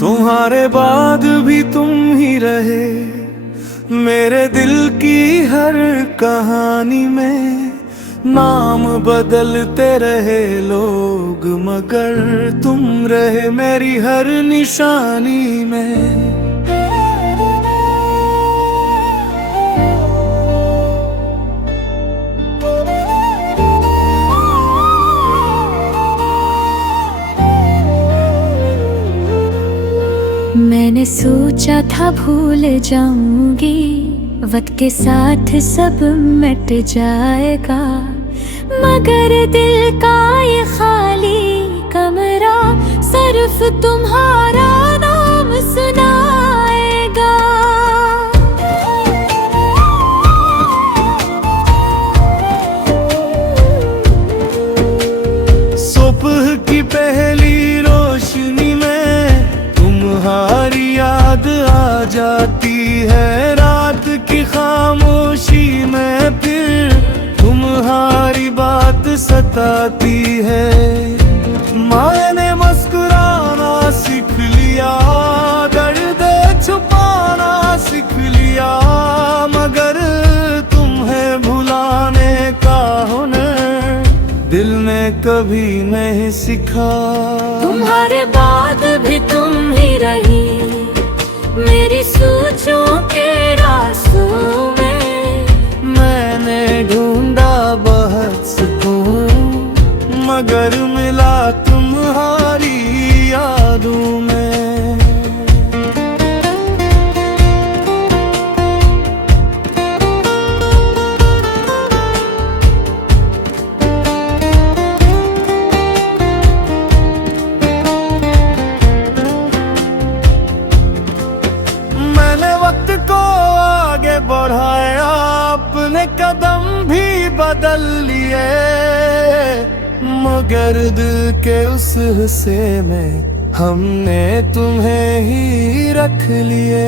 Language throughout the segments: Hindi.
तुम्हारे बाद भी तुम ही रहे मेरे दिल की हर कहानी में। नाम बदलते रहे लोग मगर तुम रहे मेरी हर निशानी में। मैंने सोचा था भूल जाऊंगी, वक्त के साथ सब मिट जाएगा, मगर दिल का ये खाली कमरा सिर्फ तुम्हारा नाम सुनाएगा। सुबह की पहली रोशनी में तुम्हारी याद आ जाती है, रात की खामोशी में फिर तुम्हारी बात सताती है। मैंने मुस्कुराना सीख लिया, दर्द छुपाना सीख लिया, मगर तुम्हें भुलाने का हुनर दिल ने कभी नहीं सीखा। तुम्हारे बाद भी तुम ही रही मेरी सोचों के रास्तों में। मैंने ढूंढा बहुत सुकून मगर मिला तुम्हारी यादों में। मैंने वक्त को आगे बढ़ाया, अपने कदम भी बदल लिए, मगर दिल के उस हिस्से में हमने तुम्हें ही रख लिए।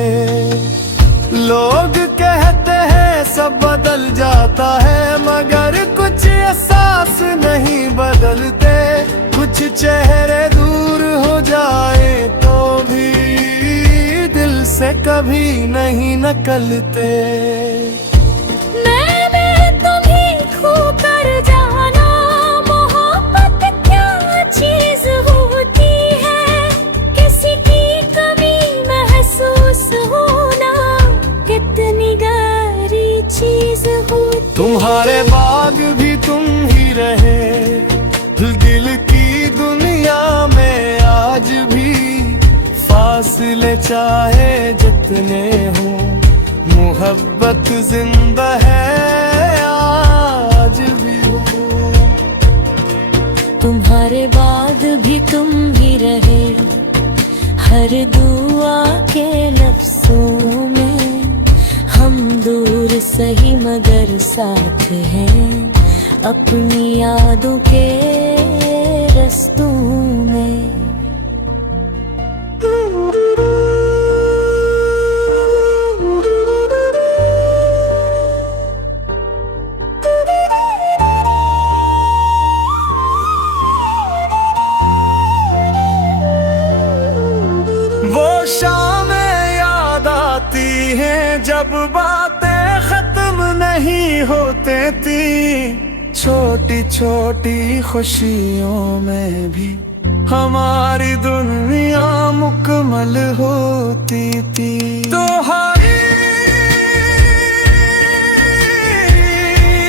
लोग कहते हैं सब बदल जाता है, मगर कुछ एहसास नहीं बदलते। कुछ चेहरे दूर हो जाए तो भी दिल से कभी नहीं निकलते। तुम्हारे बाद भी तुम ही रहे दिल की दुनिया में, आज भी फासले चाहे जितने हों मोहब्बत जिंदा है आज भी। तुम्हारे बाद भी तुम ही रहे हर दुआ के लफ्जों में। हम दूर सही मगर साथ हैं अपनी यादों के रस्तों में। वो शामें याद आती हैं जब बातें खत्म नहीं होते थी, छोटी छोटी खुशियों में भी हमारी दुनिया मुकम्मल होती थी। तुम्हारी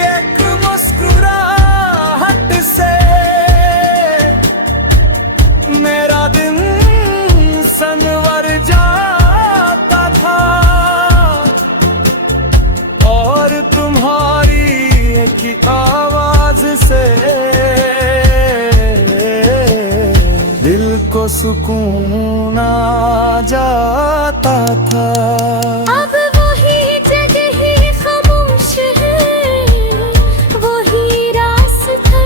एक मुस्कुराहट से मेरा दिन संवर जाता था, और तुम्हारी एक आवाज से दिल को सुकून आ जाता था। अब वही जगह ही खामोश है, वही रास्ता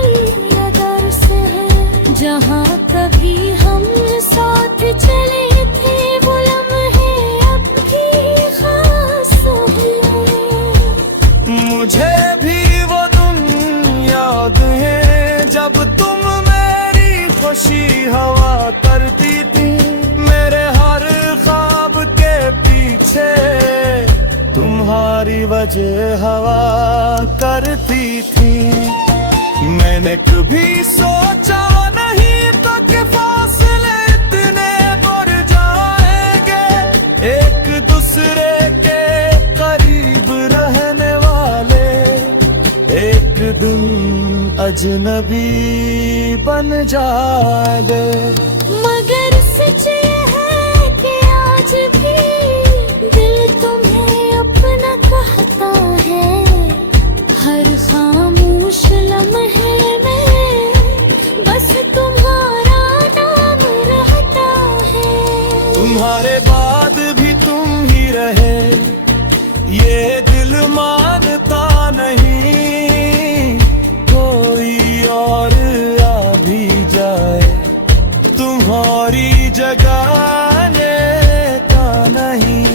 या दर्स है, जहाँ कभी हम साथ चले थे, वो लम्हे अब भी खास है। मुझे भी वो दिन याद है जब तुम मेरी खुशी हवा करती थी, मेरे हाथ तुम्हारी वजह हवा करती थी। मैंने कभी सोचा नहीं तो कि फासले इतने बढ़ जाएंगे, एक दूसरे के करीब रहने वाले एक दिन अजनबी बन जाएंगे। मगर सच ये है कि आज भी दिल तुम्हें अपना कहता है। हर खामोश लम्हे में बस तुम्हारा नाम रहता है। तुम्हारे बाद भी तुम ही रहे ये दिल मानता नहीं, कोई और आ भी जाए तुम्हारी जगह लेता नहीं।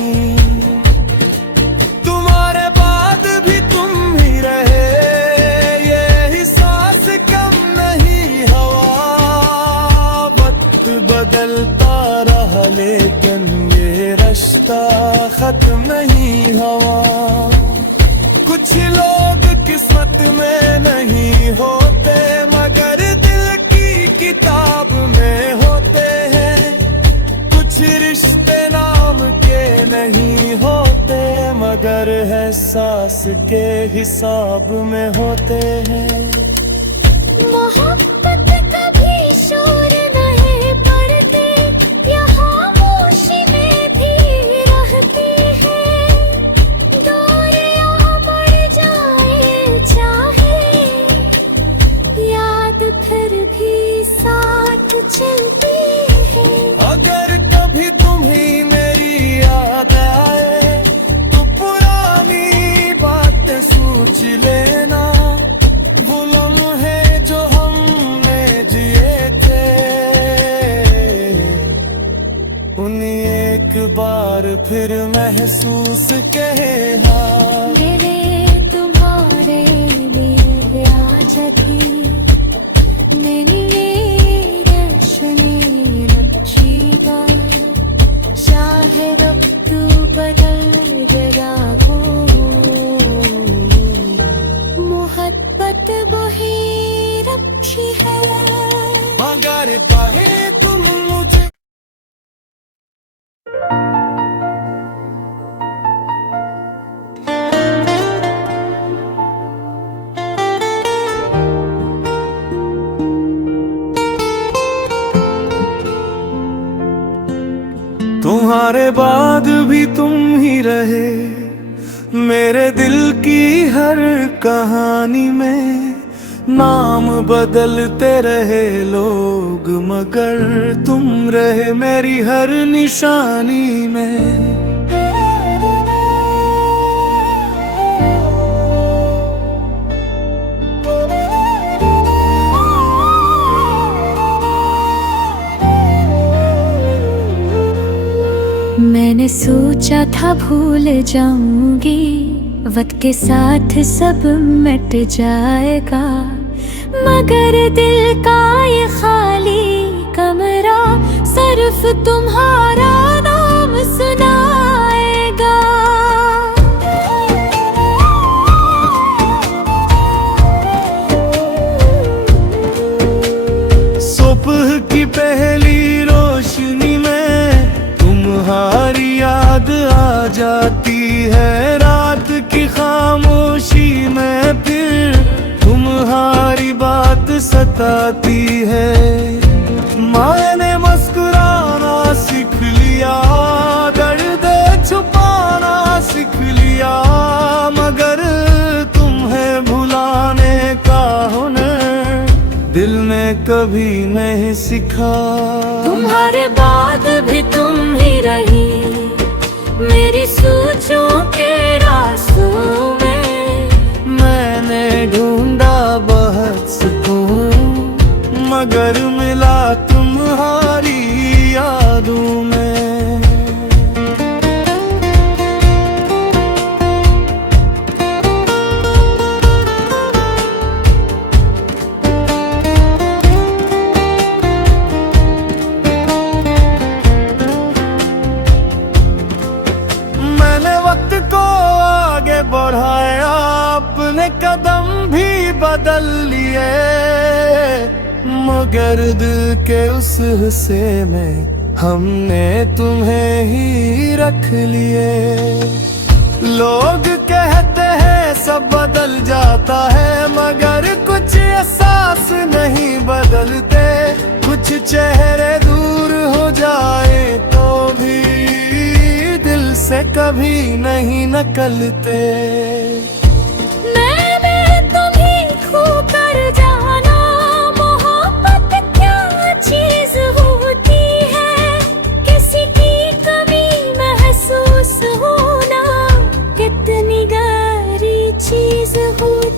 तुम्हारे बाद भी तुम ही रहे ये एहसास कम नहीं हवा, वक्त बदलता रहा लेकिन ये रिश्ता खत्म नहीं हुआ। कुछ लोग किस्मत में नहीं होते मगर दिल की किताब में होते हैं। कुछ रिश्ते नाम के नहीं होते मगर एहसास के हिसाब में होते हैं। मोहब्बत कभी शोर नहीं पड़ती, यहाँ खामोशी में भी रहती है। दूरियां बढ़ जाए चाहे, याद फिर भी साथ चलती है। अगर कभी तुम्हें मेरी याद आए तो पुरानी बातें सोच लेना, वो लम्हे जो हमने जिए थे उन्हें एक बार फिर महसूस कहे हाँ। मेरे तुम्हारे मेरे आज थी मेरी ये रोशनी नक्शीदा, चाहे रब तू बदल जरा हो, मोहब्बत वही रक्षी है। मगर चाहे तुम मुझे तुम्हारे बाद भी तुम ही रहे मेरे दिल की हर कहानी में। नाम बदलते रहे लोग मगर तुम रहे मेरी हर निशानी में। मैंने सोचा था भूल जाऊंगी, वक्त के साथ सब मिट जाएगा, मगर दिल का ये खाली कमरा सिर्फ तुम्हारा नाम सुनाएगा। सुबह की पहली रोशनी में तुम्हारी याद आ जाती है, रात की खामोशी में फिर तुम्हारी बात सताती है। मैंने मुस्कुराना सीख लिया, दर्द छुपाना सीख लिया, मगर तुम्हें भुलाने का हुनर दिल ने कभी नहीं सीखा। तुम्हारे बाद भी तुम ही रही मेरी सोचों के रास्तों में। मैंने ढूंढा बहुत सुकून मगर मिला तुम्हारी यादों में। मैंने वक्त को बदल लिए, मगर दिल के उस हिस्से में हमने तुम्हें ही रख लिए। लोग कहते हैं सब बदल जाता है, मगर कुछ एहसास नहीं बदलते। कुछ चेहरे दूर हो जाए तो भी दिल से कभी नहीं निकलते।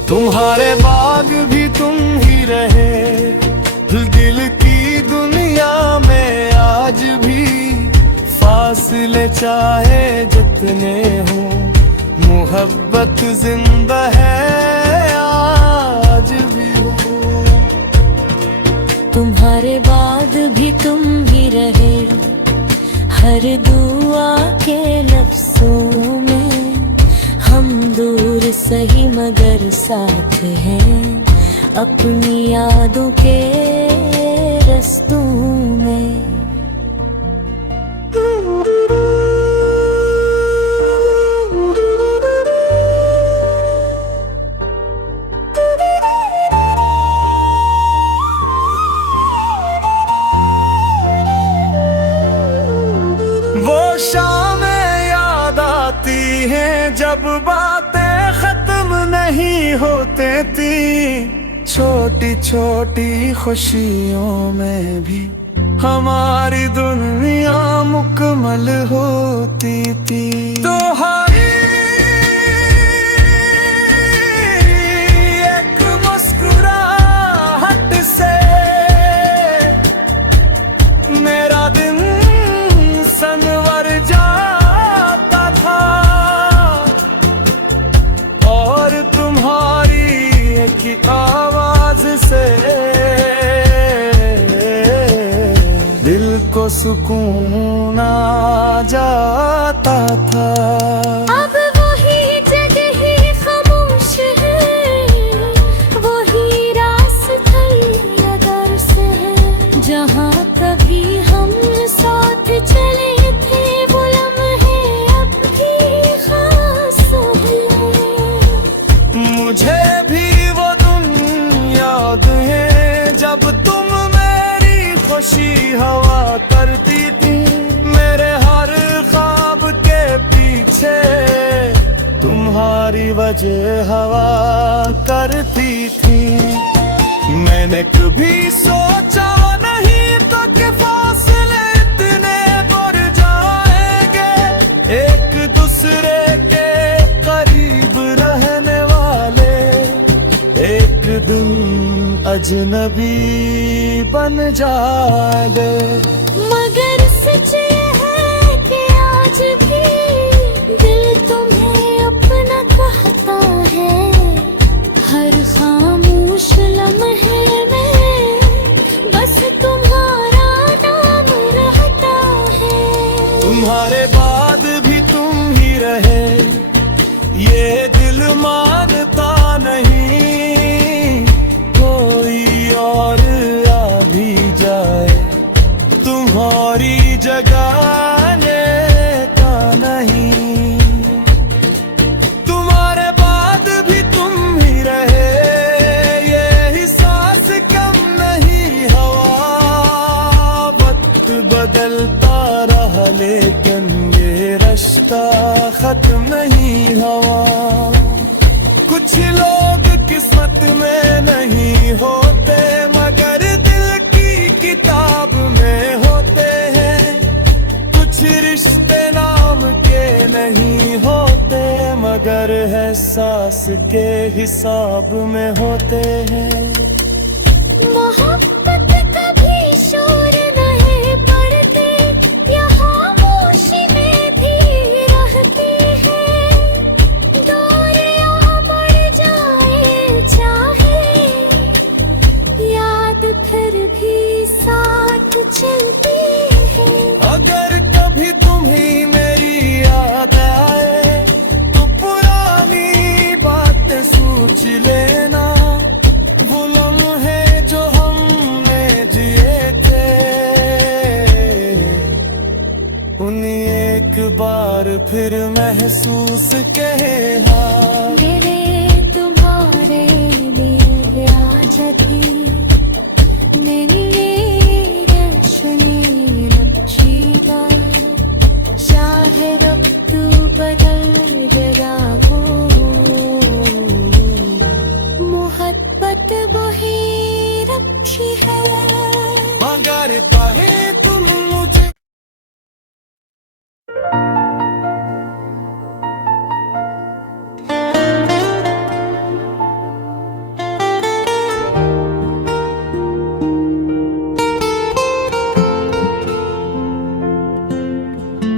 तुम्हारे बाग भी तुम ही रहे, दिल की दुनिया में आज भी फासले चाहे जितने हों, मोहब्बत जिंदा है आज भी। तुम्हारे बाद भी तुम ही रहे, हर दुआ के लफ्जों में हम दूर सही मगर साथ हैं, अपनी यादों के रस्तों में। वो शामें याद आती हैं जब बातें खत्म नहीं होते थी, छोटी छोटी खुशियों में भी हमारी दुनिया मुकम्मल होती थी। तो एक मुस्कुराहट से मेरा दिन संवर जाता था, और तुम्हारी एक आवाज से दिल को सुकून आ जाता था। अब वही जगह ही खामोश है, वही रास्ता दर्स है, जहाँ कभी हम साथ चले थे, वो लम्हे अब भी खास है। मुझे भी वो दिन याद है जब तुम मेरी खुशी हवा करती थी, मेरे हर ख्वाब के पीछे तुम्हारी वजह हवा करती थी। मैंने कभी सोचा नहीं तो कि फासले इतने बढ़ जाएंगे, एक दूसरे के करीब रहने वाले एक दिन अजनबी बन जाएंगे। मगर सच ये है कि आज भी दिल तुम्हें अपना कहता है, हर खामोश लम्हे में बस तुम्हारा नाम रहता है। तुम्हारे बाद भी तुम ही रहे, ये दिल मानता नहीं, कोई और आ भी जाए तुम्हारी जगह लेता नहीं। तुम्हारे बाद भी तुम ही रहे, ये एहसास कम नहीं हुआ, वक्त बदलता रहा लेकिन ये रिश्ता खत्म नहीं हुआ। कुछ लोग किस्मत में नहीं होते, मगर दिल की किताब में होते हैं। कुछ रिश्ते नाम के नहीं होते, मगर एहसास के हिसाब में होते हैं। मोहब्बत कभी शोर नहीं पड़ती, यहाँ खामोशी में भी रहती है, दूरियां बढ़ जाए चाहे, याद फिर भी साथ चलती है। अगर कभी तुम्हें मेरी याद आए तो पुरानी बातें सोच लेना, बार फिर महसूस कहे हाल। मेरे तुम्हारे लिए आजती मेरी रश्मि नक्शीदा चाहे रब तू बदल जरा हो मोहब्बत वही रक्षी है मगर चाहे तुम मुझे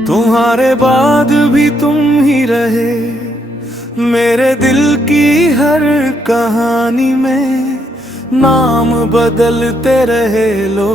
तुम्हारे बाद भी तुम ही रहे मेरे दिल की हर कहानी में, नाम बदलते रहे लोग।